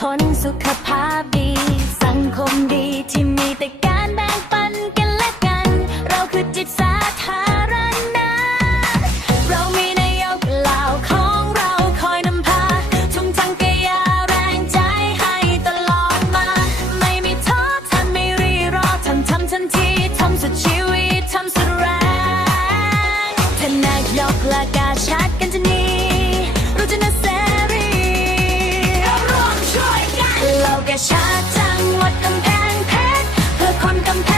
คนสุขภาพดี สังคมดีที่มีแต่การแบ่งปันกันและกัน เราคือจิตสาธารณะเรามีนายกเหล่าของเราคอยนำพา ทุ่มทั้งกายาแรงใจให้ตลอดมา ไม่มีท้อทำไม่รีรอทำทำทันทีทำสุดชีวิตทำสุดแรงท่านนายกและกาชา ชาติจังหวัดกำแพงเพชรเพื่อคนกำแพง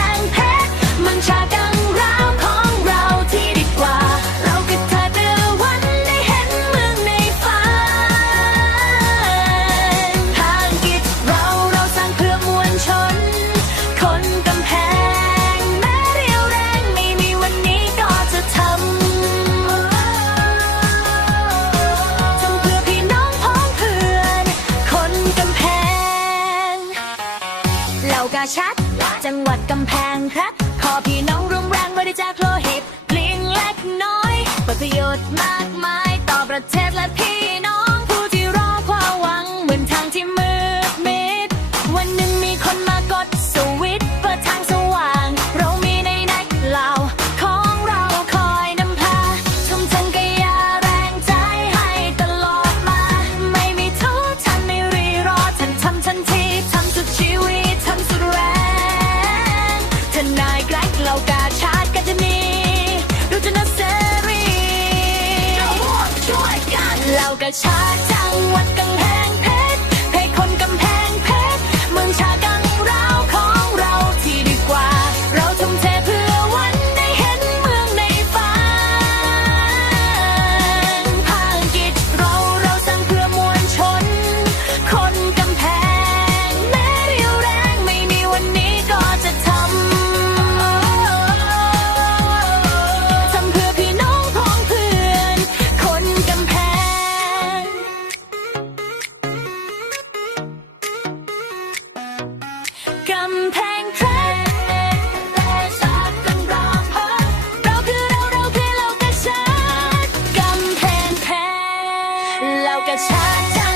าชัด จังหวัดกำแพงเพชรขอพี่น้องร่วมแรงบริจาคโลหิตเพียงเล็กน้อยเปิดประโยชน์มากมายต่อประเทศและพี่ ทนายแกเรากาชาติกันจะมีดูจะน่าเสรีช่วยกันเรากาชาติจังหวัดกัง เราก็ช้าใจ